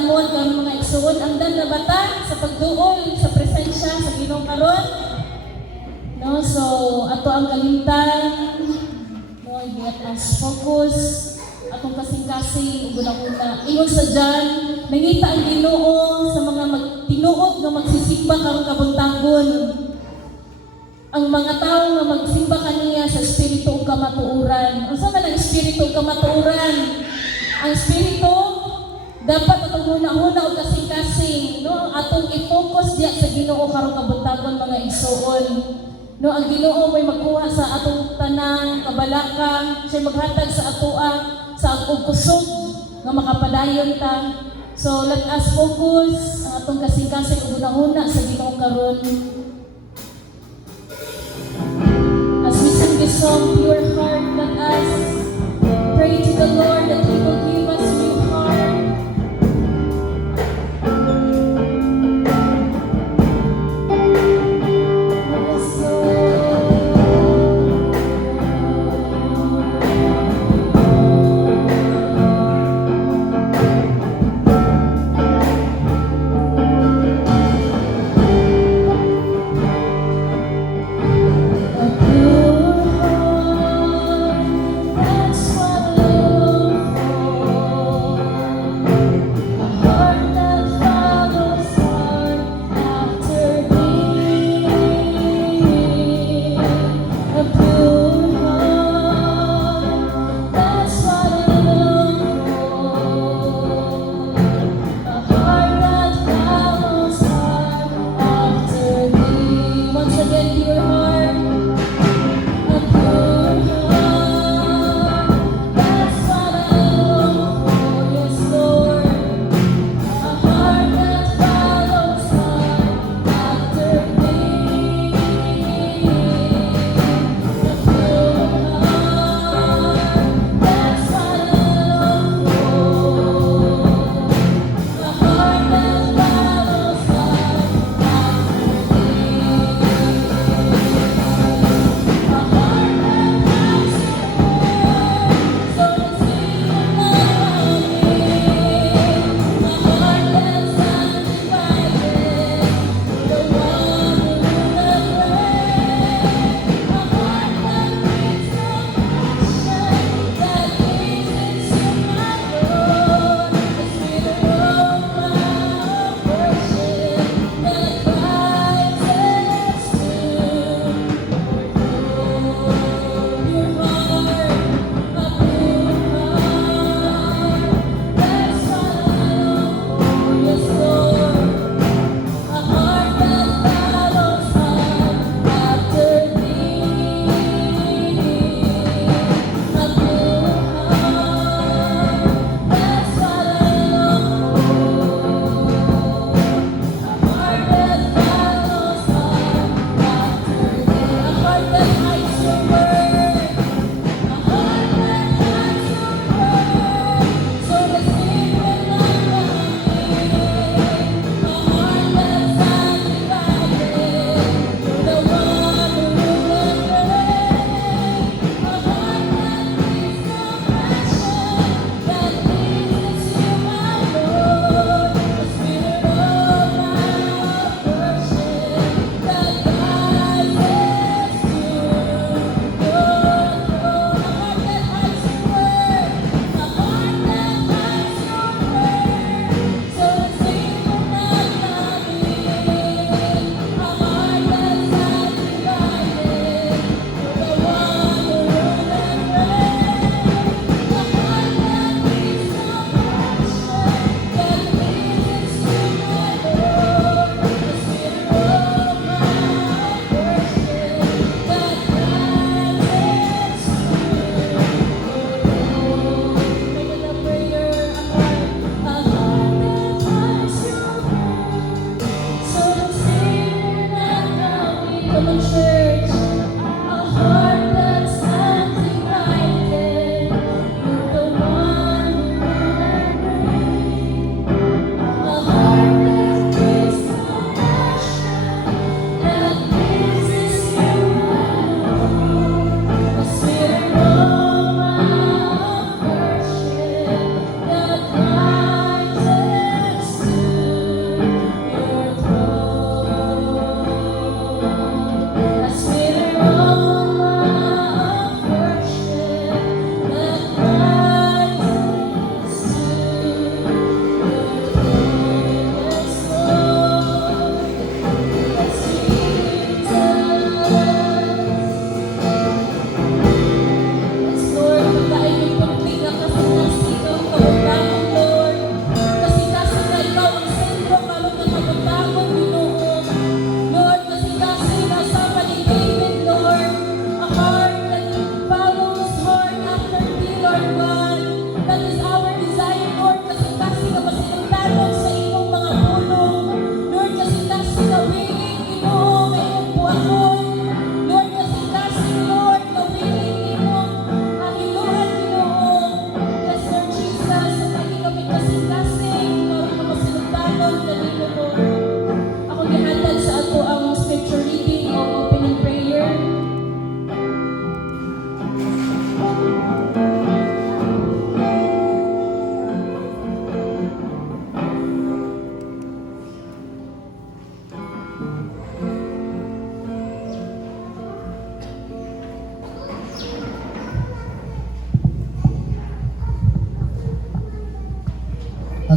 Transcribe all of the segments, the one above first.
namon kami mga igsoon ang dan na bata sa pagduol sa presensya sa Ginoo karon. No, so ato ang kalimtan, no, get us focus atong kasing-kasing ug ingon sa Jan, nangita ang Ginoo sa mga magtinuod nga magsisimba karong kabuntagon. Ang mga tao nga magsimba kaniya sa espiritu ug kamatuoran. Unsa man ang espiritu ug kamatuoran? Ang espiritu dapat atong huna-huna o kasing-kasing, no? Atong i-focus diya sa Ginoo karong kabuntagon mga igsoon. No, ang Ginoo may magkuha sa atong tanang kabalaka, siya maghatag sa atoa sa atong kusog nga makapadayon ta. So let us focus ang atong kasing-kasing ug huna-huna sa Ginoo karon. As we sing this song, Pure Heart, let us pray to the Lord that He will give us new heart.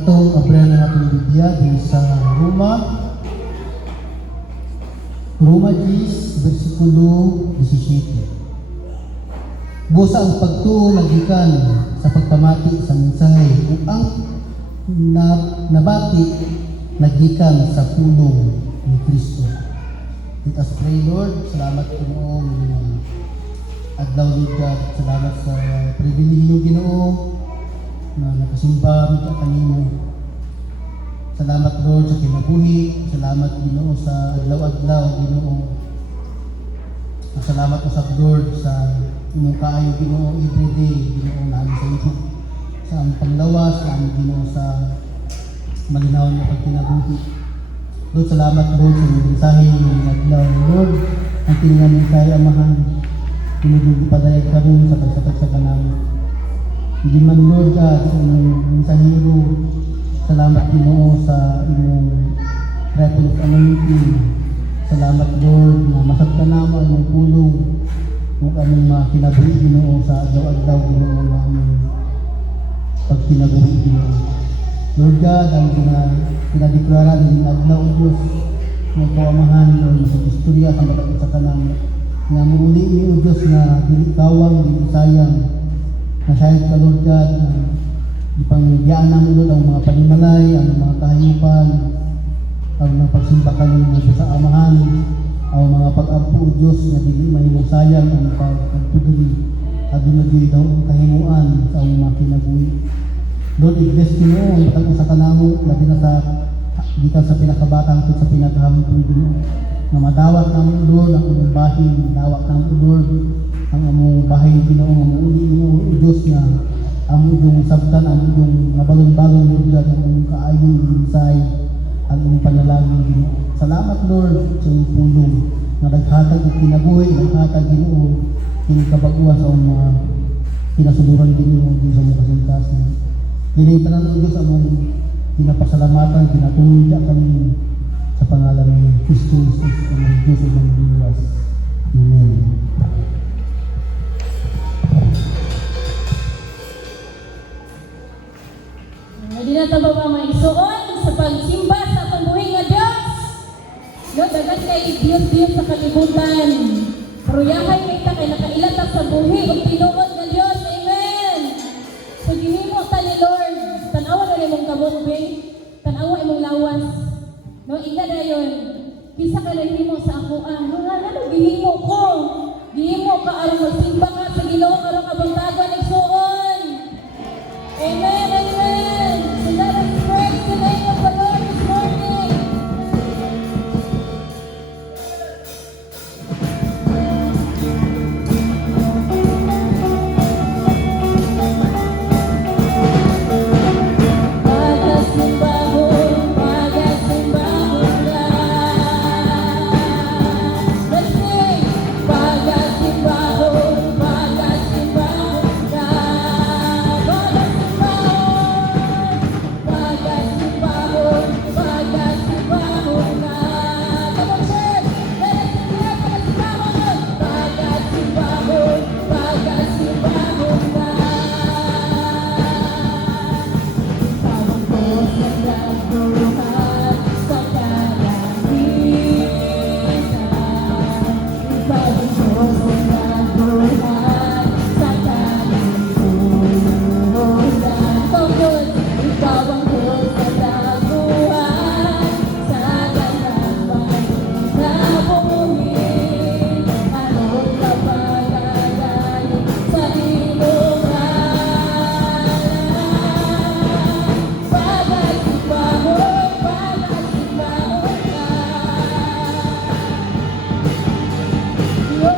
Atong abrihan na atong Biblia din sa Roma 10, versikulo 17. Busa ang pagtuo nagikan sa pagpamati sa mensahe ug ang nabati nagikan sa pulong ni Kristo. Let us pray, Lord. Salamat Ginoo adlaw ni God. Salamat sa pribilehiyo Ginoo na nakasimba mi kanimo. Salamat Lord sa kinabuhi. Salamat Ginoo sa adlaw-adlaw Ginoo. Salamat po sa Lord sa inyong kaayo Ginoo everyday Ginoo na sa iyo sa aming panglawas, sa aming Ginoo sa malinaw na pagkinabuhi. Lord, salamat Lord sa inyong mensahe ng adlaw Lord. Ang tingan ni kay Amahan pinudugi padayag karon sa pagsatag sa kanamo. Hindi man Lord God sa inyong mensahero. Salamat Ginoo sa inyong record of anointing. Salamat Lord na masagta naman ang inyong pulong kung aming mga kinabuhi Ginoo sa adlaw-adlaw Ginoo na aming pagkinabuhi Ginoo. Lord God, ang pinadeklara ng adlaw o Diyos ng Amahan Lord sa istorya sa matag sa kanang nga muli ni o Diyos na dili kawang, dili sayang na shahid ka Lord God na ipangyaan namin Lord ang mga panimalay, ang mga kahayupan, ang mga pagsimba kanimo sa Amahan, ang mga pag-ampo o Diyos na dili mahimong sayang ang pagpuduli at dunagay daw ang kahimuan sa mga kinabuhi. Lord, i-bless Ginoo ang matag sa kanamo labi na sa gikan sa pinakabata hangtod sa pinakahamtod Ginoo. Na madawat namin Lord ang among bahin, dawat namin Lord ang among bahin Ginoo, ang among uli Ginoo o Diyos na among yung sabtan, among yung mabalong-balong Lord God, ang among kaayo, insay, ang among panalangin Ginoo. Salamat Lord sa iyong pulong na naghatag at kinabuhi, naghatag Ginoo, kinikabaguan sa mga kinasuluran Ginoo, Diyos ang mga kasintasan. Dining tanan o Diyos among pinapasalamatan, pinatulya kami sa pangalan ni Kristo Jesus, ang Diyos ang magdiwas. Amen. Hindi na ito ba maisuon sa pagsimba sa pambuhay nga Diyos? No, dagat kay Diyos sa kalibutan. Pero yahay kay ta kay nakailatag sa buhi o tinuod nga Diyos. Amen. So gihimo ta ni Lord. Tanawa na imong kabot, be. Tanawa imong lawas. No, ina dayon. Kisa ka na himo sa ako no ano gihimo ko. Gihimo ka aron magsimba ka sa Ginoo aron kabuntagon igsuon. Amen. Amen. So let us praise the name of the Lord this morning. You're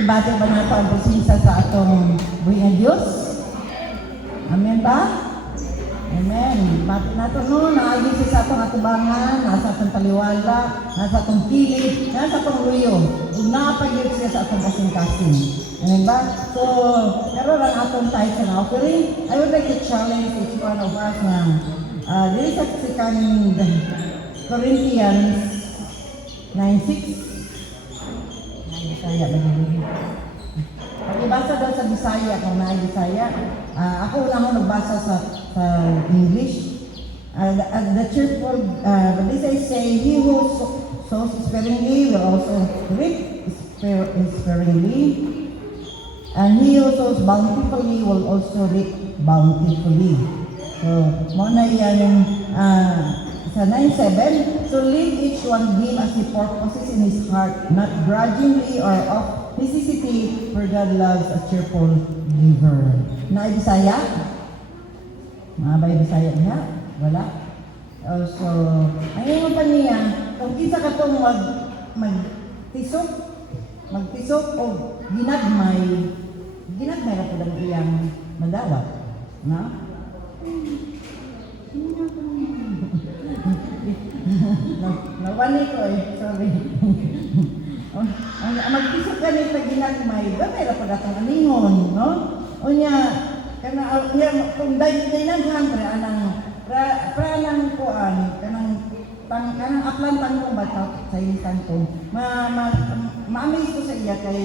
ibati ba nato ang presensya sa atong buhi nga Dios? Amen ba? Amen. Bati nato no, naagi siya sa atong atubangan, nasa atong taliwala, nasa atong kilid, nasa atong luyo. Ug napagid siya sa atong kasing-kasing. Amen ba? So, karon ang atong tithe and offering, I would like to challenge each one of us na dili sa 2 Corinthians 9:6. Bisaya ba yun? Pag-ibasa daw sa Bisaya, kung naay Bisaya, ako lang ako nagbasa sa English. The cheerful, this I say, he who sows sparingly will also reap sparingly, and he who sows bountifully will also reap bountifully. So, muna yan sa 9:7, so let each one give as he purposes in his heart, not grudgingly or of necessity, for God loves a cheerful giver. Naay Bisaya? Mga bay Bisaya niya? Wala? So, ang iyong pa niya, kung isa ka itong magtisok o ginagmay na po lang iyang madawat. No? Nawali ko sorry. Magtisok ka nito ginagmay, gamay ra pag atong aningon, no? Unya, kung daynaghan pra anang kuan, kanang aplan tanong ba sa ilisan ko. Ma-amaze ko sa iya kay